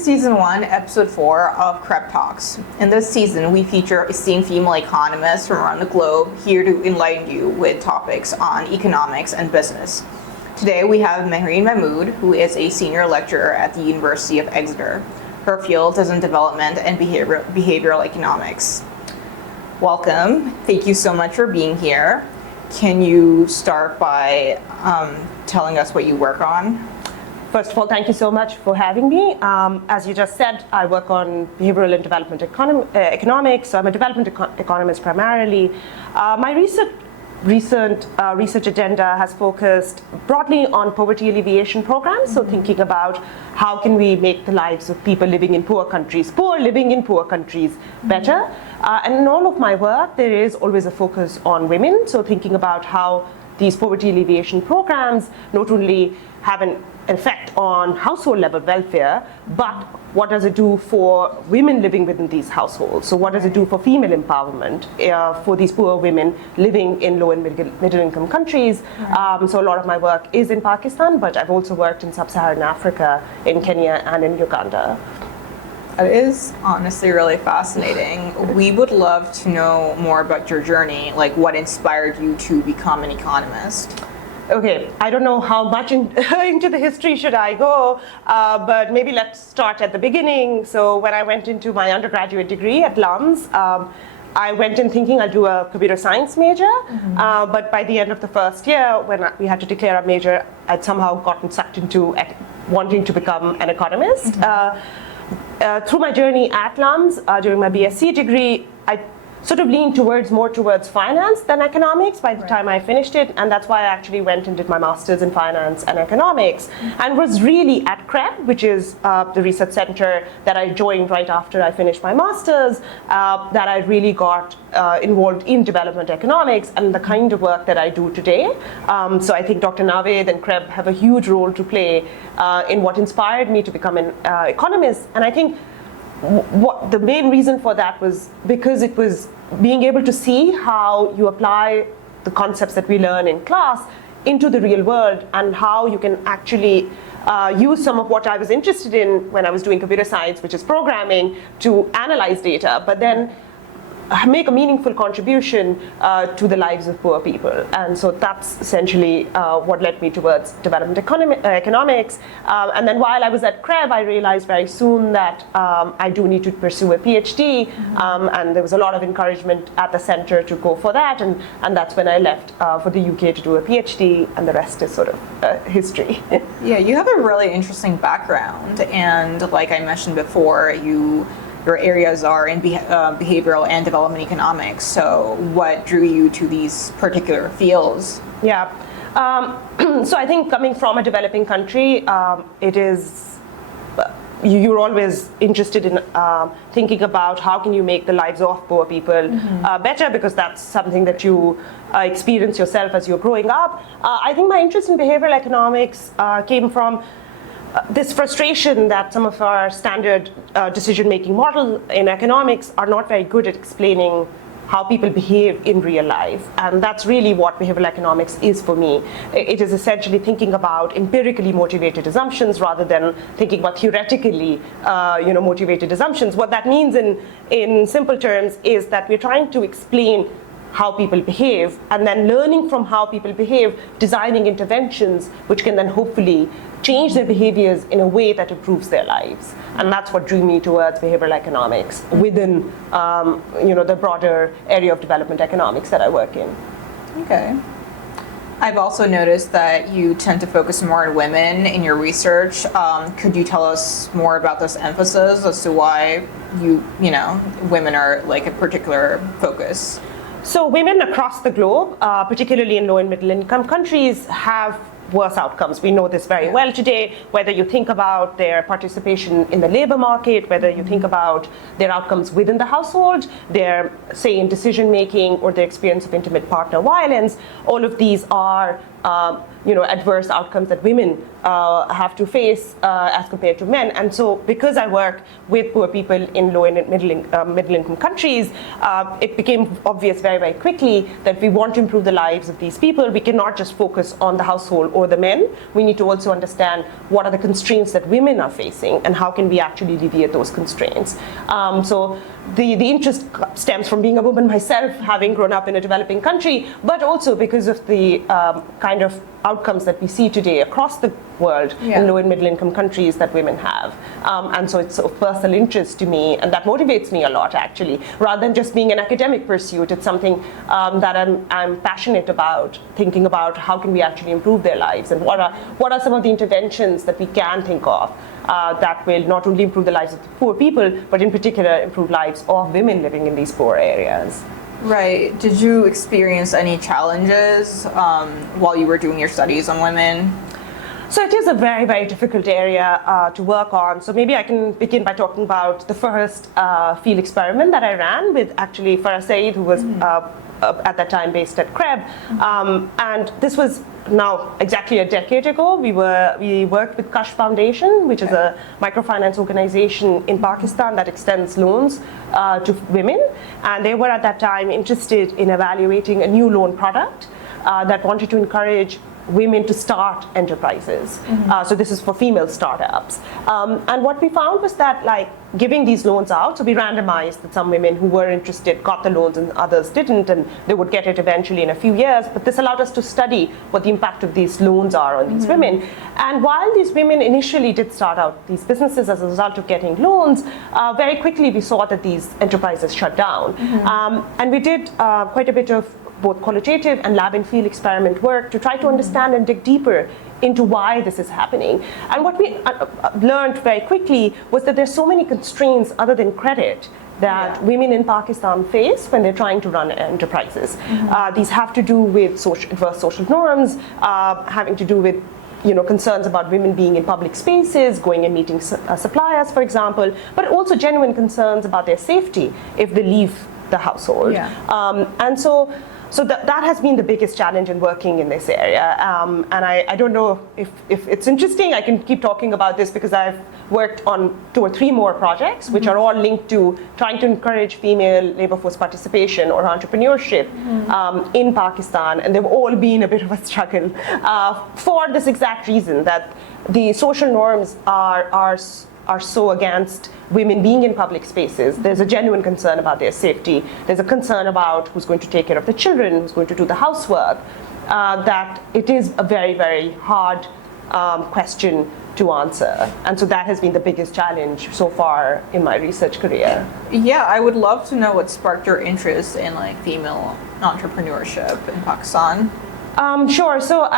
Season 1, Episode 4 of CREB Talks. In this season, we feature esteemed female economists from around the globe here to enlighten you with topics on economics and business. Today, we have Mahreen Mahmud, who is a senior lecturer at the University of Exeter. Her field is in development and behavioral economics. Welcome. Thank you so much for being here. Can you start by telling us what you work on? First of all, thank you so much for having me. As you just said, I work on behavioral and development economics, so I'm a development economist primarily. My recent research agenda has focused broadly on poverty alleviation programs, so thinking about how can we make the lives of people living in poor countries, better. And in all of my work, there is always a focus on women, so thinking about how these poverty alleviation programs not only have an effect on household level welfare, but what does it do for women living within these households? So what does it do for female empowerment for these poor women living in low and middle income countries? So a lot of my work is in Pakistan, but I've also worked in sub-Saharan Africa, in Kenya and in Uganda. It is honestly really fascinating. We would love to know more about your journey, like what inspired you to become an economist. Okay, I don't know how much into the history should I go, but maybe let's start at the beginning. So when I went into my undergraduate degree at LUMS, I went in thinking I'll do a computer science major, but by the end of the first year, when we had to declare a major, I'd somehow gotten sucked into wanting to become an economist. Through my journey at LUMS, during my BSc degree, I sort of leaned more towards finance than economics by the time I finished it, and that's why I actually went and did my master's in finance and economics, and was really at CREB, which is the research center that I joined right after I finished my master's, that I really got involved in development economics and the kind of work that I do today. So I think Dr. Naved and CREB have a huge role to play in what inspired me to become an economist, and I think what the main reason for that was because it was being able to see how you apply the concepts that we learn in class into the real world, and how you can actually use some of what I was interested in when I was doing computer science, which is programming, to analyze data, but then make a meaningful contribution to the lives of poor people. And so that's essentially what led me towards development economics. And then while I was at CREB, I realized very soon that I do need to pursue a PhD, and there was a lot of encouragement at the center to go for that, and that's when I left for the UK to do a PhD, and the rest is sort of history. Yeah, you have a really interesting background, and like I mentioned before, your areas are in behavioral and development economics. So what drew you to these particular fields? Yeah, so I think coming from a developing country, it is, you're always interested in thinking about how can you make the lives of poor people better, because that's something that you experience yourself as you're growing up. I think my interest in behavioral economics came from this frustration that some of our standard decision-making models in economics are not very good at explaining how people behave in real life. And that's really what behavioral economics is for me. It is essentially thinking about empirically motivated assumptions rather than thinking about theoretically motivated assumptions. What that means in simple terms is that we're trying to explain how people behave, and then learning from how people behave, designing interventions which can then hopefully change their behaviors in a way that improves their lives. And that's what drew me towards behavioral economics within the broader area of development economics that I work in. Okay. I've also noticed that you tend to focus more on women in your research. Could you tell us more about this emphasis as to why women are like a particular focus? So women across the globe, particularly in low and middle income countries, have worse outcomes. We know this very well today, whether you think about their participation in the labor market, whether you think about their outcomes within the household, their say in decision making, or their experience of intimate partner violence. All of these are adverse outcomes that women have to face as compared to men. And so because I work with poor people in low and middle income countries, it became obvious very, very quickly that if we want to improve the lives of these people, we cannot just focus on the household or the men. We need to also understand what are the constraints that women are facing and how can we actually alleviate those constraints. So the interest stems from being a woman myself, having grown up in a developing country, but also because of the kind of outcomes that we see today across the world in low and middle income countries that women have. And so it's of personal interest to me, and that motivates me a lot actually. Rather than just being an academic pursuit, it's something that I'm passionate about, thinking about how can we actually improve their lives and what are some of the interventions that we can think of that will not only improve the lives of the poor people, but in particular improve lives of women living in these poor areas. Right. Did you experience any challenges while you were doing your studies on women? So it is a very, very difficult area to work on. So maybe I can begin by talking about the first field experiment that I ran with actually Farah Saeed, who was at that time based at CREB. And this was now exactly a decade ago. We worked with Kash Foundation, which is a microfinance organization in Pakistan that extends loans to women. And they were at that time interested in evaluating a new loan product that wanted to encourage women to start enterprises. So this is for female startups. And what we found was that giving these loans out, so we randomized that some women who were interested got the loans and others didn't, and they would get it eventually in a few years. But this allowed us to study what the impact of these loans are on these women. And while these women initially did start out these businesses as a result of getting loans, very quickly we saw that these enterprises shut down. And we did quite a bit of both qualitative and lab and field experiment work to try to understand and dig deeper into why this is happening. And what we learned very quickly was that there's so many constraints other than credit that women in Pakistan face when they're trying to run enterprises. These have to do with adverse social norms, having to do with concerns about women being in public spaces, going and meeting suppliers, for example, but also genuine concerns about their safety if they leave the household. And so that has been the biggest challenge in working in this area. And I don't know if it's interesting. I can keep talking about this because I've worked on 2 or 3 more projects, which are all linked to trying to encourage female labor force participation or entrepreneurship in Pakistan. And they've all been a bit of a struggle for this exact reason, that the social norms are so against women being in public spaces. There's a genuine concern about their safety. There's a concern about who's going to take care of the children, who's going to do the housework, that it is a very, very hard question to answer. And so that has been the biggest challenge so far in my research career. Yeah, I would love to know what sparked your interest in female entrepreneurship in Pakistan. Sure. So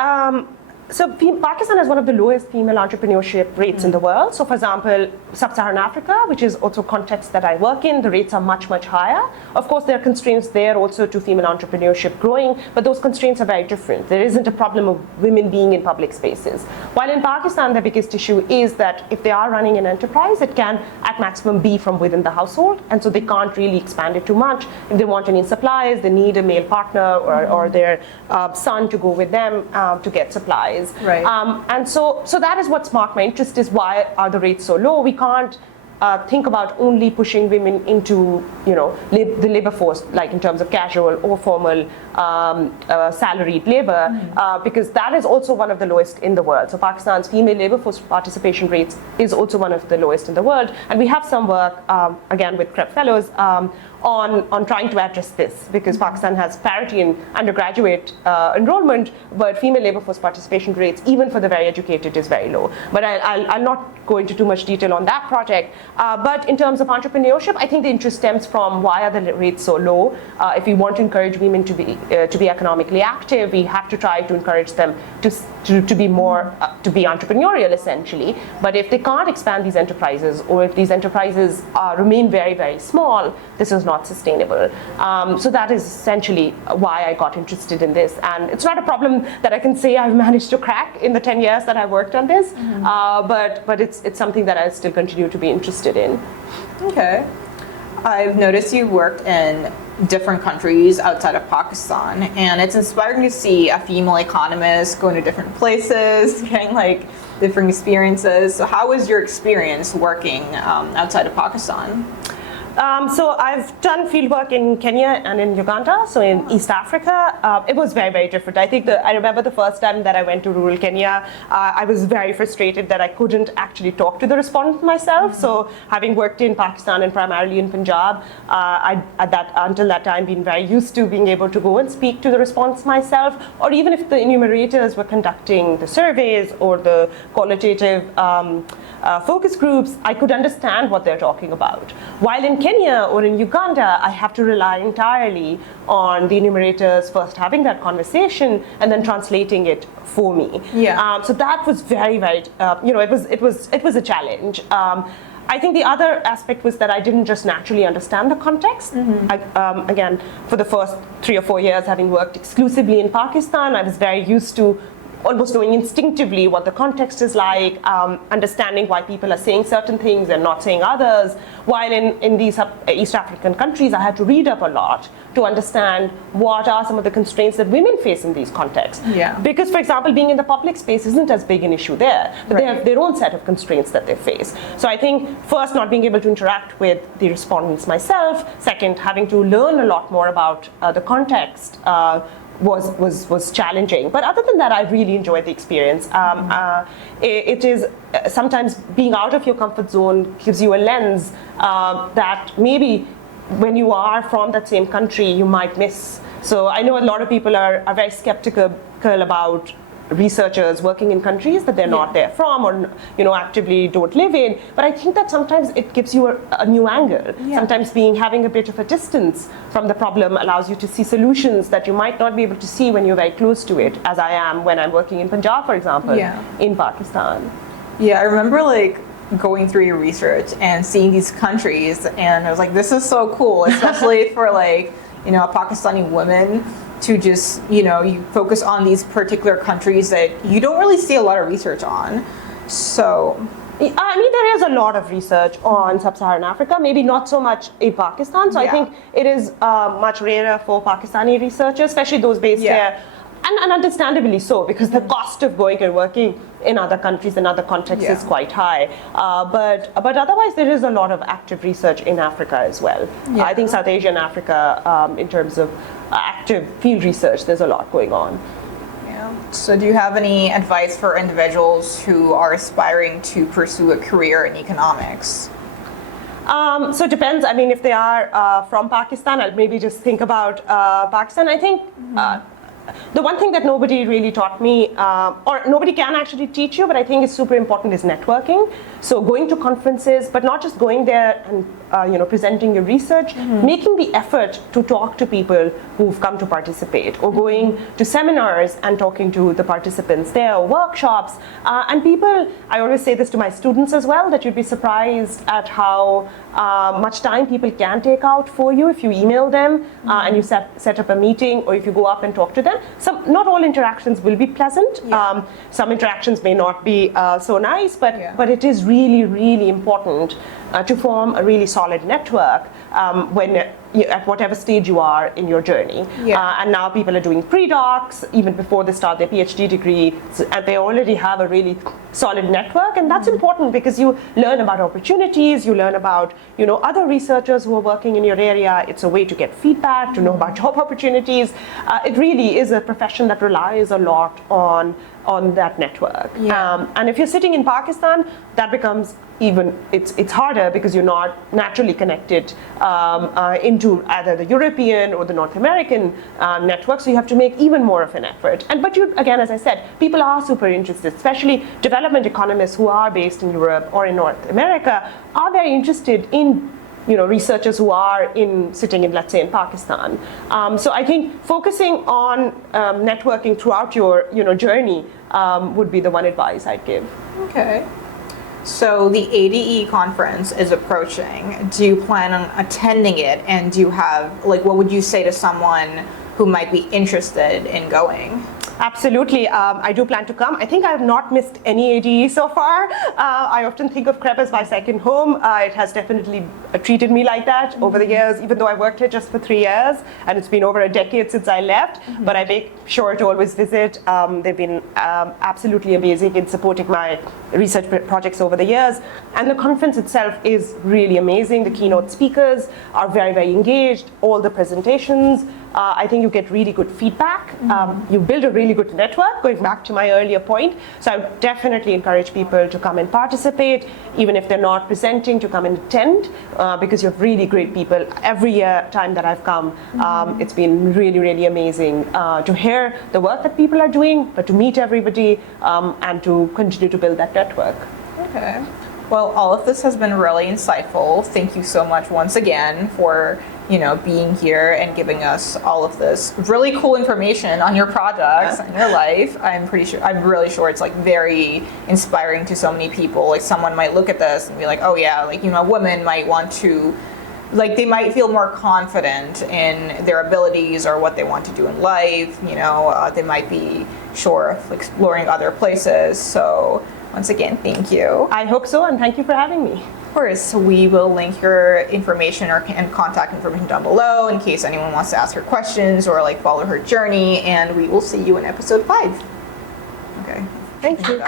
Pakistan has one of the lowest female entrepreneurship rates in the world. So for example, Sub-Saharan Africa, which is also a context that I work in, the rates are much, much higher. Of course, there are constraints there also to female entrepreneurship growing, but those constraints are very different. There isn't a problem of women being in public spaces. While in Pakistan, the biggest issue is that if they are running an enterprise, it can at maximum be from within the household, and so they can't really expand it too much. If they want any supplies, they need a male partner or their son to go with them to get supplies. Right. And so that is what sparked my interest, is why are the rates so low? We can't think about only pushing women into the labor force, in terms of casual or formal salaried labor, because that is also one of the lowest in the world. So Pakistan's female labor force participation rates is also one of the lowest in the world. And we have some work, again with CREB fellows, on trying to address this, because Pakistan has parity in undergraduate enrollment, but female labor force participation rates, even for the very educated, is very low. But I'll not go into too much detail on that project. But in terms of entrepreneurship, I think the interest stems from why are the rates so low. If we want to encourage women to be economically active, we have to try to encourage them to be more to be entrepreneurial, essentially. But if they can't expand these enterprises, or if these enterprises remain very, very small, this is not sustainable. So that is essentially why I got interested in this. And it's not a problem that I can say I've managed to crack in the 10 years that I worked on this, but it's something that I still continue to be interested in. Okay. I've noticed you worked in different countries outside of Pakistan, and it's inspiring to see a female economist going to different places, getting like different experiences. So how was your experience working outside of Pakistan? So I've done fieldwork in Kenya and in Uganda, so in East Africa. It was very, very different. I remember the first time that I went to rural Kenya, I was very frustrated that I couldn't actually talk to the respondent myself. So having worked in Pakistan and primarily in Punjab, until that time been very used to being able to go and speak to the response myself, or even if the enumerators were conducting the surveys or the qualitative focus groups, I could understand what they're talking about. While in Kenya or in Uganda, I have to rely entirely on the enumerators first having that conversation and then translating it for me. Yeah. So that was very, very, it was a challenge. I think the other aspect was that I didn't just naturally understand the context. Again, for the first 3 or 4 years, having worked exclusively in Pakistan, I was very used to almost knowing instinctively what the context is like, understanding why people are saying certain things and not saying others. While in these East African countries, I had to read up a lot to understand what are some of the constraints that women face in these contexts. Yeah. Because, for example, being in the public space isn't as big an issue there, but they have their own set of constraints that they face. So I think, first, not being able to interact with the respondents myself. Second, having to learn a lot more about the context was challenging. But other than that, I really enjoyed the experience. It is sometimes being out of your comfort zone gives you a lens that maybe when you are from that same country, you might miss. So I know a lot of people are very skeptical about researchers working in countries that they're not there from or actively don't live in, but I think that sometimes it gives you a new angle. Sometimes having a bit of a distance from the problem allows you to see solutions that you might not be able to see when you're very close to it, as I am when I'm working in Punjab, for example, in Pakistan. Yeah, I remember like going through your research and seeing these countries, and I was like, this is so cool, especially for like a Pakistani woman to just, you focus on these particular countries that you don't really see a lot of research on. So, I mean, there is a lot of research on sub-Saharan Africa, maybe not so much in Pakistan. So I think it is much rarer for Pakistani researchers, especially those based here. And understandably so, because the cost of going and working in other countries and other contexts is quite high. But otherwise, there is a lot of active research in Africa as well. I think South Asia and Africa, in terms of active field research, there's a lot going on. So do you have any advice for individuals who are aspiring to pursue a career in economics? So it depends. I mean, if they are from Pakistan, I'll maybe just think about Pakistan. I think the one thing that nobody really taught me, or nobody can actually teach you, but I think is super important, is networking. So going to conferences, but not just going there and presenting your research, making the effort to talk to people who've come to participate, or going to seminars and talking to the participants there, or workshops. And people, I always say this to my students as well, that you'd be surprised at how much time people can take out for you if you email them and you set up a meeting, or if you go up and talk to them. Not all interactions will be pleasant. Some interactions may not be so nice, but it is really, really important to form a really solid network at whatever stage you are in your journey. And now people are doing pre-docs even before they start their PhD degree, and they already have a really solid network, and that's important because you learn about opportunities, you learn about other researchers who are working in your area. It's a way to get feedback, to know about job opportunities. It really is a profession that relies a lot on that network. And if you're sitting in Pakistan, that becomes it's harder because you're not naturally connected into either the European or the North American network, so you have to make even more of an effort. But again, as I said, people are super interested, especially development economists who are based in Europe or in North America are very interested in researchers who are sitting in, let's say, in Pakistan. So I think focusing on networking throughout your journey would be the one advice I'd give. Okay. So the ADE conference is approaching. Do you plan on attending it? And do you have, what would you say to someone who might be interested in going? Absolutely. I do plan to come. I think I have not missed any ADE so far. I often think of CREB as my second home. It has definitely treated me like that over the years, even though I worked here just for 3 years, and it's been over a decade since I left. But I make sure to always visit. They've been absolutely amazing in supporting my research projects over the years. And the conference itself is really amazing. The keynote speakers are very, very engaged. All the presentations, I think you get really good feedback. You build a really good network, going back to my earlier point. So I would definitely encourage people to come and participate, even if they're not presenting, to come and attend, because you have really great people. Every year, time that I've come, it's been really, really amazing to hear the work that people are doing, but to meet everybody and to continue to build that network. Okay. Well, all of this has been really insightful. Thank you so much once again for being here and giving us all of this really cool information on your projects and your life. I'm really sure it's like very inspiring to so many people. Like someone might look at this and be like, oh yeah, like a woman might want to, like they might feel more confident in their abilities or what they want to do in life. They might be sure of exploring other places. So once again, thank you. I hope so, and thank you for having me. Of course, we will link your information and contact information down below in case anyone wants to ask her questions or follow her journey, and we will see you in episode 5. Okay. Thank you.